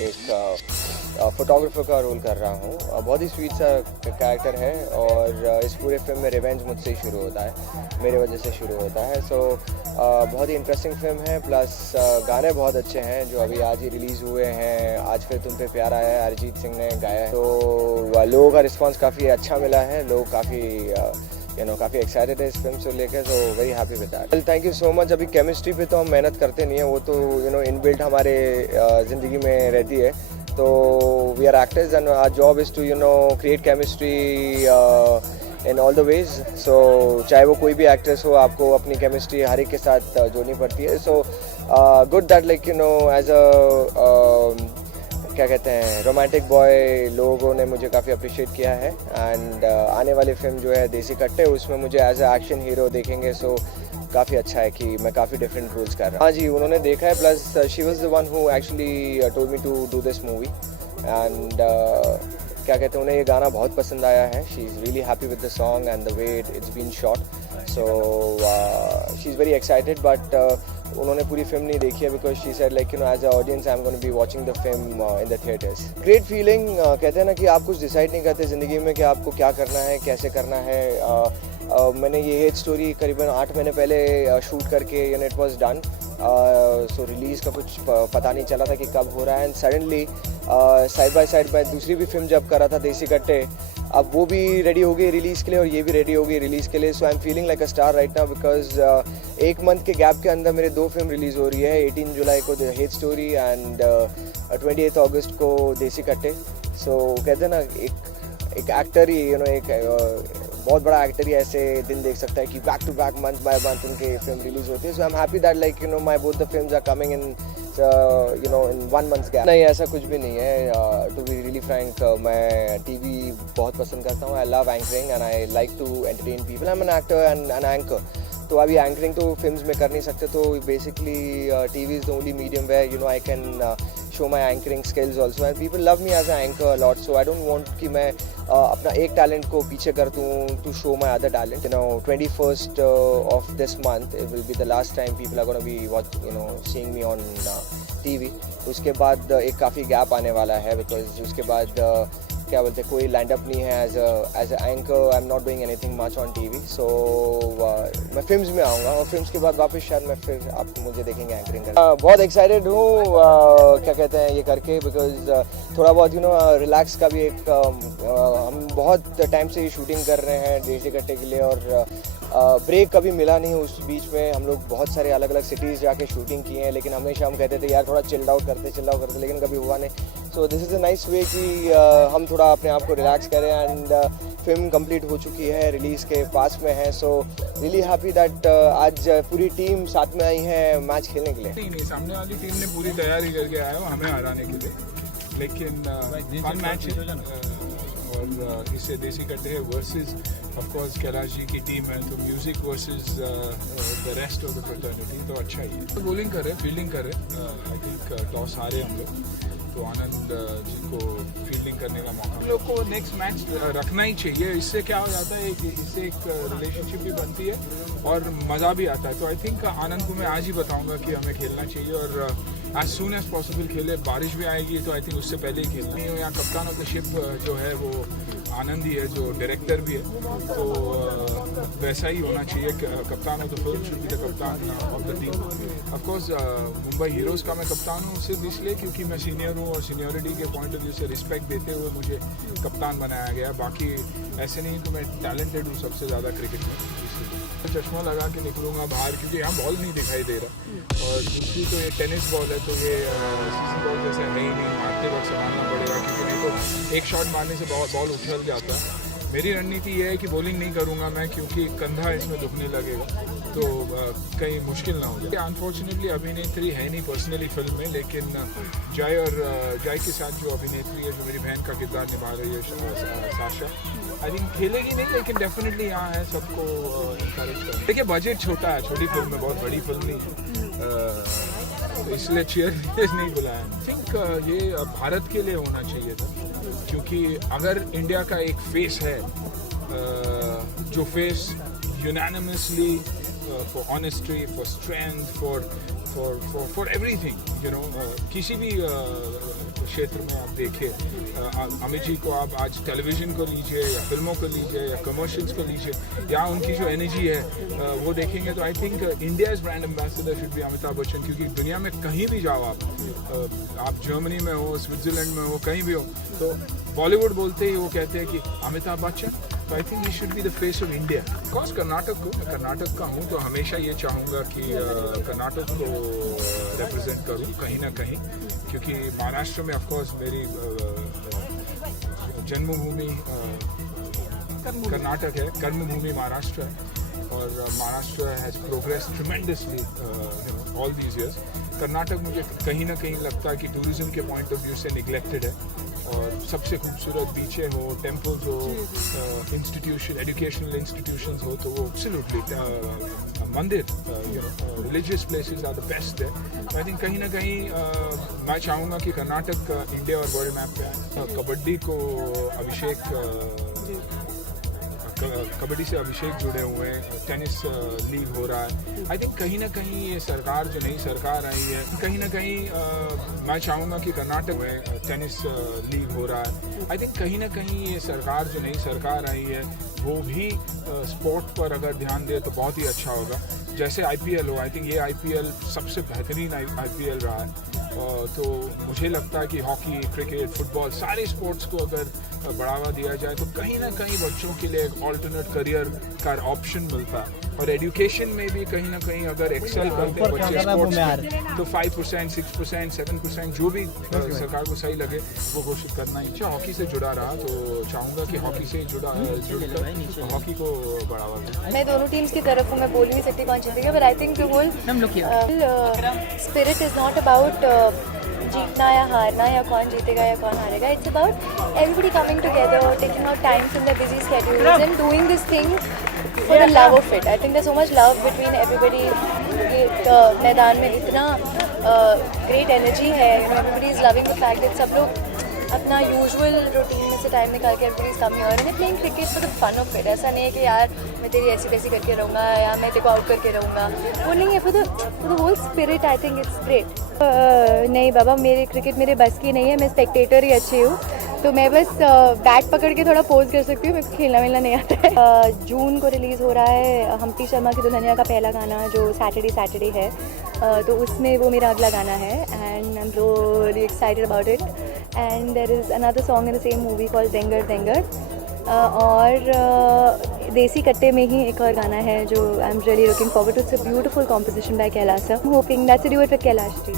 एक फोटोग्राफर का रोल कर रहा हूँ। बहुत ही स्वीट सा कैरेक्टर है और इस पूरे फिल्म में रिवेंज मुझसे ही शुरू होता है, मेरे वजह से शुरू होता है। सो बहुत ही इंटरेस्टिंग फिल्म है, प्लस गाने बहुत अच्छे हैं जो अभी आज ही रिलीज़ हुए हैं। आज फिर तुम पे प्यार आया है, अरिजीत सिंह ने गाया है। तो लोगों का रिस्पांस काफ़ी अच्छा मिला है, लोग काफ़ी एक्साइटेड है इस फिल्म से लेकर। So very happy with that. Well, thank you so much. अभी केमिस्ट्री पे तो हम मेहनत करते नहीं है, वो तो इनबिल्ट हमारे ज़िंदगी में रहती है। तो we are actors and our job is to create chemistry in all the ways. So चाहे वो कोई भी एक्ट्रेस हो, आपको अपनी केमिस्ट्री हर एक के साथ जोड़नी पड़ती है। So good that as a क्या कहते हैं रोमांटिक बॉय, लोगों ने मुझे काफ़ी अप्रिशिएट किया है। एंड आने वाली फिल्म जो है देसी कट्टे, उसमें मुझे एज अ एक्शन हीरो देखेंगे। सो काफ़ी अच्छा है कि मैं काफ़ी डिफरेंट रोल्स कर रहा हूँ। हाँ जी, उन्होंने देखा है, plus she was the one who actually told me to do this movie. And क्या कहते हैं, उन्हें ये गाना बहुत पसंद आया है। She is really happy with the song and the way it's been shot. So she is very excited, but उन्होंने पूरी फिल्म नहीं देखी है because she said as a audience I am gonna be watching the film in the theatres. Great feeling. कहते हैं ना कि आप कुछ डिसाइड नहीं करते ज़िंदगी में कि आपको क्या करना है, कैसे करना है। मैंने ये हेट स्टोरी करीबन 8 महीने पहले शूट करके it was done. So release का कुछ पता नहीं चला था कि कब हो रहा है। And suddenly side by side मैं दूसरी भी फिल्म जब कर रहा था देसी कट्टे, अब वो भी रेडी हो गई रिलीज़ के लिए और ये भी रेडी हो गई रिलीज़ के लिए। So I am feeling like a star right now because एक मंथ के गैप के अंदर मेरे 2 फिल्म रिलीज़ हो रही है। 18 जुलाई को द हेट स्टोरी एंड 28 अगस्त को देसी कट्टे। सो कहते हैं ना एक एक्टर ही एक बहुत बड़ा एक्टर ही ऐसे दिन देख सकता है कि back to back month by month उनके फिल्म रिलीज़ होती है। So I am happy that my both the films are coming in in 1 month gap। नहीं, ऐसा कुछ भी नहीं है। टू बी रियली फ्रैंक, मैं टीवी बहुत पसंद करता हूँ। I love anchoring and I like to entertain people. I am an actor and an anchor. तो अभी एंकरिंग तो फिल्म्स में कर नहीं सकते, तो basically TV is the only medium where I can show my anchoring skills also, and people love me as an anchor a lot, so I don't want कि मैं अपना एक टैलेंट को पीछे कर दूँ to show my other talent। 21st of this month it will be the last time people are going to be seeing me on TV। उसके बाद एक काफ़ी गैप आने वाला है बिकॉज उसके बाद क्या बोलते हैं, कोई लैंड अप नहीं है as a anchor. I am not doing anything much on TV. So मैं फिल्म्स में आऊँगा और फिल्म्स के बाद वापस शायद मैं फिर आप मुझे देखेंगे एंकरिंग करके। बहुत एक्साइटेड हूँ क्या कहते हैं ये करके बिकॉज थोड़ा बहुत रिलैक्स का भी एक हम बहुत टाइम से ही शूटिंग कर रहे हैं देसी कट्टे के लिए और ब्रेक कभी मिला नहीं। उस बीच में हम लोग बहुत सारे अलग अलग सिटीज़ जाके शूटिंग किए हैं, लेकिन हमेशा हम कहते थे यार थोड़ा चिल्ड आउट करते, लेकिन कभी हुआ नहीं। So this is a nice way कि हम थोड़ा अपने आप को रिलैक्स करें। एंड फिल्म कंप्लीट हो चुकी है, रिलीज़ के पास में है। सो रियली हैप्पी दैट आज पूरी टीम साथ में आई है मैच खेलने के लिए। नहीं, सामने वाली टीम ने पूरी तैयारी करके आया हो हमें हराने के लिए, लेकिन फन मैच है। और इससे देसी कट्टे है versus of course Kailash ji की टीम है, तो music versus the rest of the fraternity, तो अच्छा ही है। तो बॉलिंग कर रहे, फील्डिंग कर रहे। आई थिंक टॉस हारे हम लोग, तो आनंद जी को फील्डिंग करने का मौका हम लोग को नेक्स्ट मैच रखना ही चाहिए। इससे क्या हो जाता है, इससे एक रिलेशनशिप भी बनती है और मज़ा भी आता है। तो आई थिंक आनंद को मैं आज ही बताऊंगा कि हमें खेलना चाहिए और एज सून एज पॉसिबल खेले। बारिश भी आएगी तो आई थिंक उससे पहले ही खेलना है। यहाँ कप्तान ऑफ द शिप जो है वो आनंद ही है, जो डायरेक्टर भी है, तो वैसा ही होना चाहिए। कप्तान of the film should be the कप्तान of the team. Of course Mumbai Heroes का मैं कप्तान हूँ सिर्फ इसलिए क्योंकि मैं सीनियर हूँ और सीनियरिटी के पॉइंट ऑफ व्यू से रिस्पेक्ट देते हुए मुझे कप्तान बनाया गया। बाकी ऐसे नहीं कि मैं टैलेंटेड हूँ सबसे ज़्यादा क्रिकेट में। चश्मा लगा के निकलूंगा बाहर क्योंकि यहाँ बॉल नहीं दिखाई दे रहा, और दूसरी तो ये टेनिस बॉल है, तो ये सीसी बॉल जैसे है ही नहीं, मारते वक्त संभालना पड़ेगा क्योंकि नहीं तो एक शॉट मारने से बॉल उछल जाता है। मेरी रणनीति ये है कि बॉलिंग नहीं करूँगा मैं क्योंकि कंधा इसमें दुखने लगेगा, तो कहीं मुश्किल ना हो जाए। अनफॉर्चुनेटली अभिनेत्री है नहीं पर्सनली फिल्म में, लेकिन जय के साथ जो अभिनेत्री है, जो मेरी बहन का किरदार निभा रही है साशा, आई थिंक खेलेगी नहीं, लेकिन डेफिनेटली यहाँ है सबको इंकरेज करें। देखिए बजट छोटा है, छोटी फिल्म है, बहुत बड़ी फिल्म नहीं है, तो इसलिए चीयर नहीं बुलाया। आई थिंक ये भारत के लिए होना चाहिए था, क्योंकि अगर इंडिया का एक फेस है जो face unanimously for honesty, for strength, for everything, किसी भी क्षेत्र में आप देखिए, अमित जी को आप आज टेलीविज़न को लीजिए या फिल्मों को लीजिए या कमर्शियल्स को लीजिए, या उनकी जो एनर्जी है वो देखेंगे तो I think India's brand ambassador should be Amitabh Bachchan. क्योंकि दुनिया में कहीं भी जाओ आप जर्मनी में हो, स्विट्ज़रलैंड में हो, कहीं भी हो, तो बॉलीवुड बोलते ही वो कहते हैं कि अमिताभ बच्चन। तो I think he should be the face of India. Because Karnataka का हूँ तो हमेशा ये चाहूँगा कि कर्नाटक को रिप्रेजेंट करूँ कहीं ना कहीं, क्योंकि महाराष्ट्र में ऑफकोर्स मेरी जन्मभूमि कर्नाटक है, कर्मभूमि महाराष्ट्र है, और Maharashtra has progress tremendously all these years. Karnataka मुझे कहीं ना कहीं लगता है कि टूरिज्म के पॉइंट ऑफ व्यू से निगलेक्टेड है, और सबसे खूबसूरत बीचें हो, टेम्पल्स हो, इंस्टीट्यूशन, एजुकेशनल इंस्टीट्यूशंस हो, तो वो एब्सोल्युटली मंदिर, religious places are the best है। आई थिंक कहीं ना कहीं मैं चाहूँगा कि कर्नाटक इंडिया और वर्ल्ड मैप पे आए। कबड्डी को कबड्डी से अभिषेक जुड़े हुए हैं, टेनिस लीग हो रहा है। आई थिंक कहीं ना कहीं ये सरकार जो नई सरकार आई है, कहीं ना कहीं मैं चाहूँगा कि कर्नाटक में टेनिस लीग हो रहा है। आई थिंक कहीं ना कहीं ये सरकार जो नई सरकार आई है वो भी स्पोर्ट पर अगर ध्यान दे तो बहुत ही अच्छा होगा। जैसे IPL हो, आई थिंक ये IPL सबसे बेहतरीन IPL रहा है। तो मुझे लगता है कि हॉकी, क्रिकेट, फुटबॉल, सारे स्पोर्ट्स को अगर बढ़ावा दिया जाए तो कहीं ना कहीं बच्चों के लिए एक ऑल्टरनेट करियर का ऑप्शन मिलता है। और एजुकेशन में भी कहीं ना कहीं अगर एक्सेल करते हैं बच्चे स्पोर्ट्स में, तो 5%, 6%, 7% जो भी सरकार को सही लगे वो घोषित करना ही। हॉकी से जुड़ा रहा तो चाहूँगा कि हॉकी से जुड़कर हॉकी को बढ़ावा दें। मैं दोनों टीम्स की तरफ हूँ, मैं बोल नहीं सकती कौन जीतेगा, but I think the whole spirit is not about जीतना या हारना या कौन जीतेगा या कौन हारेगा. It's about everybody coming together, taking out time from their busy schedules and doing this thing for the love of it. I think there's so much love between everybody. मैदान में इतना great energy है, you know, everybody is loving the fact that सब लोग अपना usual routine में से time निकाल के एवरीबडी इज कमिंग और playing cricket for the fun of it. ऐसा नहीं है कि यार मैं तेरी ऐसी तैसी करके रहूँगा या मैं तेरे को आउट करके रहूँगा, वो नहीं है. For the whole spirit I think it's great. नहीं बाबा, मेरे क्रिकेट मेरे बस की नहीं है, मैं स्पेक्टेटर ही अच्छी हूँ, तो मैं बस बैट पकड़ के थोड़ा पोज कर सकती हूँ, मेरे को खेलना मिलना नहीं आता है. जून को रिलीज़ हो रहा है हम्पी शर्मा की दुल्हनिया का पहला गाना जो सैटरडे है, तो उसमें वो मेरा अगला गाना है and I am really excited about it. And there is another song in the same movie called danger danger. और देसी कट्टे में ही एक और गाना है जो I am really looking forward to. It's a beautiful composition by Kailash. I am hoping that's a duet with Kailash ji.